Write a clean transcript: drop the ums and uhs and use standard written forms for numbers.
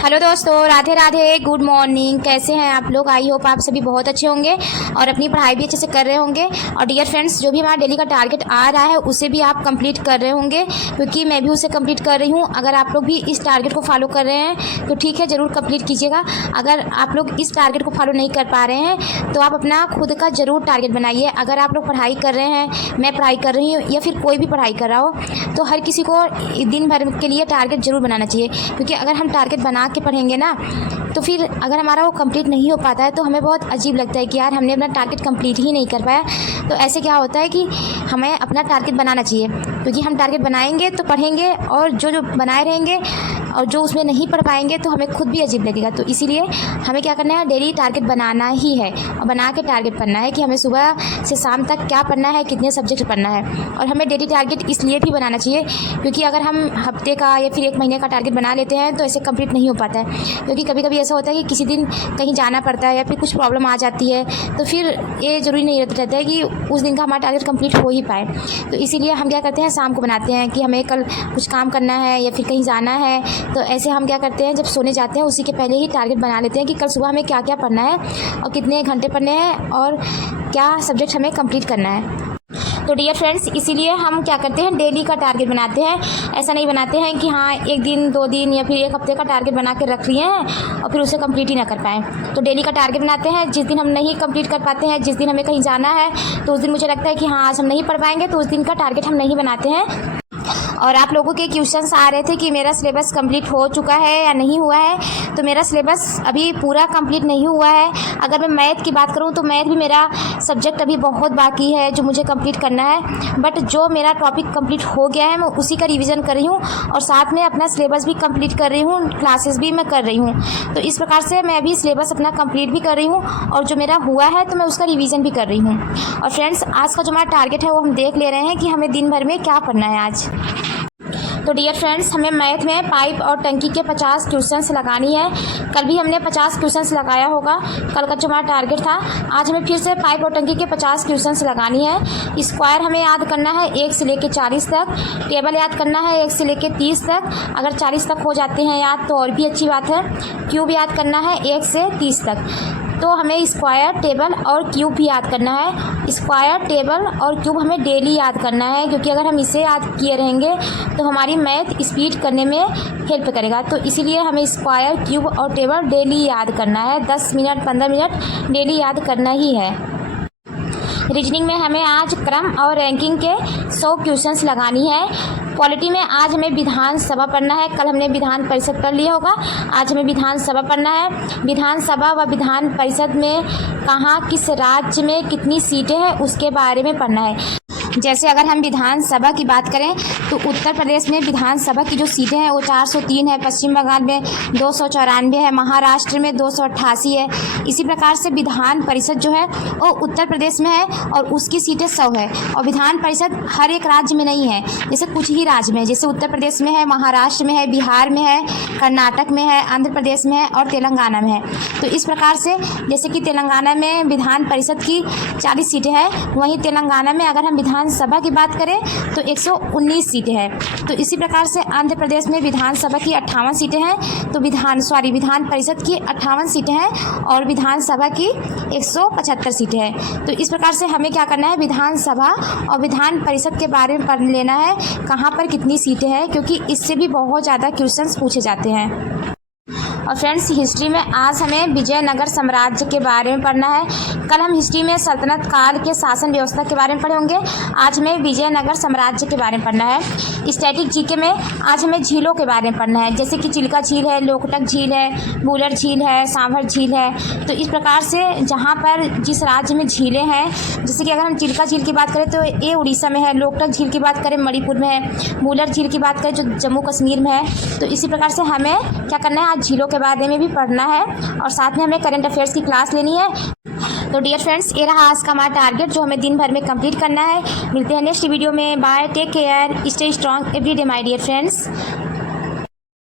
Hello दोस्तों, Radhe Radhe, good morning. कैसे हैं आप लोग? आई होप आप सभी बहुत अच्छे होंगे और अपनी पढ़ाई भी अच्छे से कर रहे होंगे। और डियर फ्रेंड्स, जो भी हमारा डेली का टारगेट आ रहा है उसे भी आप कंप्लीट कर रहे होंगे, क्योंकि मैं भी उसे कंप्लीट कर रही हूँ। अगर आप लोग भी इस टारगेट को फॉलो कर रहे हैं तो ठीक है, ज़रूर कंप्लीट कीजिएगा। अगर आप लोग इस टारगेट को फॉलो नहीं कर पा रहे हैं तो आप अपना खुद का ज़रूर टारगेट बनाइए। अगर आप लोग पढ़ाई कर रहे हैं, मैं पढ़ाई कर रही हूँ या फिर कोई भी पढ़ाई कर रहा हो, तो हर किसी को दिन भर के लिए टारगेट ज़रूर बनाना चाहिए। क्योंकि अगर हम टारगेट बना के पढ़ेंगे ना, तो फिर अगर हमारा वो कंप्लीट नहीं हो पाता है तो हमें बहुत अजीब लगता है कि यार हमने अपना टारगेट कंप्लीट ही नहीं कर पाया। तो ऐसे क्या होता है कि हमें अपना टारगेट बनाना चाहिए, क्योंकि हम टारगेट बनाएंगे तो पढ़ेंगे, और जो बनाए रहेंगे और जो उसमें नहीं पढ़ पाएंगे तो हमें खुद भी अजीब लगेगा। तो इसीलिए हमें क्या करना है, डेली टारगेट बनाना ही है और बना के टारगेट पढ़ना है कि हमें सुबह से शाम तक क्या पढ़ना है, कितने सब्जेक्ट पढ़ना है। और हमें डेली टारगेट इसलिए भी बनाना चाहिए क्योंकि अगर हम हफ्ते का या फिर एक महीने का टारगेट बना लेते हैं तो ऐसे कंप्लीट नहीं हो पाता है। क्योंकि कभी कभी ऐसा होता है कि किसी दिन कहीं जाना पड़ता है या फिर कुछ प्रॉब्लम आ जाती है, तो फिर ये ज़रूरी नहीं रहता है कि उस दिन का हमारा टारगेट कंप्लीट हो ही पाए। तो इसीलिए हम क्या करते हैं, शाम को बनाते हैं कि हमें कल कुछ काम करना है या फिर कहीं जाना है। तो ऐसे हम क्या करते हैं, जब सोने जाते हैं उसी के पहले ही टारगेट बना लेते हैं कि कल सुबह हमें क्या क्या पढ़ना है और कितने घंटे पढ़ने हैं और क्या सब्जेक्ट हमें कंप्लीट करना है। तो डियर फ्रेंड्स, इसीलिए हम क्या करते हैं, डेली का टारगेट बनाते हैं। ऐसा नहीं बनाते हैं कि हाँ एक दिन, 2 दिन या फिर एक हफ्ते का टारगेट बना के रख लिए हैं और फिर उसे कंप्लीट ही ना कर पाएँ। तो डेली का टारगेट बनाते हैं। जिस दिन हम नहीं कंप्लीट कर पाते हैं, जिस दिन हमें कहीं जाना है, तो उस दिन मुझे लगता है कि हाँ आज हम नहीं पढ़ पाएंगे, तो उस दिन का टारगेट हम नहीं बनाते हैं। और आप लोगों के क्वेश्चंस आ रहे थे कि मेरा सिलेबस कंप्लीट हो चुका है या नहीं हुआ है। तो मेरा सिलेबस अभी पूरा कंप्लीट नहीं हुआ है। अगर मैं मैथ की बात करूं तो मैथ भी मेरा सब्जेक्ट अभी बहुत बाकी है जो मुझे कंप्लीट करना है। बट जो मेरा टॉपिक कंप्लीट हो गया है मैं उसी का रिवीजन कर रही हूँ और साथ में अपना सिलेबस भी कंप्लीट कर रही हूँ, क्लासेस भी मैं कर रही हूँ। तो इस प्रकार से मैं अभी सिलेबस अपना कंप्लीट भी कर रही हूँ और जो मेरा हुआ है तो मैं उसका रिवीजन भी कर रही हूँ। और फ्रेंड्स, आज का जो हमारा टारगेट है वो हम देख ले रहे हैं कि हमें दिन भर में क्या पढ़ना है आज। तो डियर फ्रेंड्स, हमें मैथ में पाइप और टंकी के 50 क्वेश्चंस लगानी है। कल भी हमने 50 क्वेश्चंस लगाया होगा, कल का जो हमारा टारगेट था। आज हमें फिर से पाइप और टंकी के 50 क्वेश्चंस लगानी है। स्क्वायर हमें याद करना है 1 से लेकर 40 तक। टेबल याद करना है 1 से लेकर 30 तक। अगर 40 तक हो जाते हैं याद तो और भी अच्छी बात है। क्यूब याद करना है 1 से 30 तक। तो हमें स्क्वायर, टेबल और क्यूब भी याद करना है। स्क्वायर, टेबल और क्यूब हमें डेली याद करना है, क्योंकि अगर हम इसे याद किए रहेंगे तो हमारी मैथ स्पीड करने में हेल्प करेगा। तो इसीलिए हमें स्क्वायर, क्यूब और टेबल डेली याद करना है। 10 मिनट 15 मिनट डेली याद करना ही है। रीजनिंग में हमें आज क्रम और रैंकिंग के 100 क्वेश्चंस लगानी है। पॉलिटी में आज हमें विधानसभा पढ़ना है। कल हमने विधान परिषद पढ़ लिया होगा, आज हमें विधानसभा पढ़ना है। विधानसभा व विधान परिषद में कहाँ, किस राज्य में कितनी सीटें हैं उसके बारे में पढ़ना है। जैसे अगर हम विधानसभा की बात करें तो उत्तर प्रदेश में विधानसभा की जो सीटें हैं वो 403 है, पश्चिम बंगाल में 294 है, महाराष्ट्र में 288 है। इसी प्रकार से विधान परिषद जो है वो उत्तर प्रदेश में है और उसकी सीटें 100 है। और विधान परिषद हर एक राज्य में नहीं है, जैसे कुछ ही राज्य में है, जैसे उत्तर प्रदेश में है, महाराष्ट्र में है, बिहार में है, कर्नाटक में है, आंध्र प्रदेश में है और तेलंगाना में है। तो इस प्रकार से जैसे कि तेलंगाना में विधान परिषद की 40 सीटें हैं, वहीं तेलंगाना में अगर हम विधानसभा की बात करें तो 119 सीटें हैं। तो इसी प्रकार से आंध्र प्रदेश में विधानसभा की 58 सीटें हैं, तो विधान परिषद की 58 सीटें हैं और विधानसभा की 175 सीटें हैं। तो इस प्रकार से हमें क्या करना है, विधानसभा और विधान परिषद के बारे में पढ़ लेना है, कहाँ पर कितनी सीटें हैं, क्योंकि इससे भी बहुत ज़्यादा क्वेश्चंस पूछे जाते हैं। और फ्रेंड्स, हिस्ट्री में आज हमें विजयनगर साम्राज्य के बारे में पढ़ना है। कल हम हिस्ट्री में सल्तनत काल के शासन व्यवस्था के बारे में पढ़े होंगे, आज हमें विजयनगर साम्राज्य के बारे में पढ़ना है। स्टैटिक जीके में आज हमें झीलों के बारे में पढ़ना है, जैसे कि चिल्का झील है, लोकटक झील है, बुलर झील है, सांभर झील है। तो इस प्रकार से जहाँ पर जिस राज्य में झीलें हैं, जैसे कि अगर हम चिल्का झील की बात करें तो ये उड़ीसा में है, लोकटक झील की बात करें मणिपुर में है, बुलर झील की बात करें जो जम्मू कश्मीर में है। तो इसी प्रकार से हमें क्या करना है, आज झीलों के बारे में भी पढ़ना है और साथ में हमें करंट अफेयर्स की क्लास लेनी है। तो डियर फ्रेंड्स, ये रहा आज का हमारा टारगेट जो हमें दिन भर में कंप्लीट करना है। मिलते हैं नेक्स्ट वीडियो में। Bye, take care, stay strong every day my dear friends.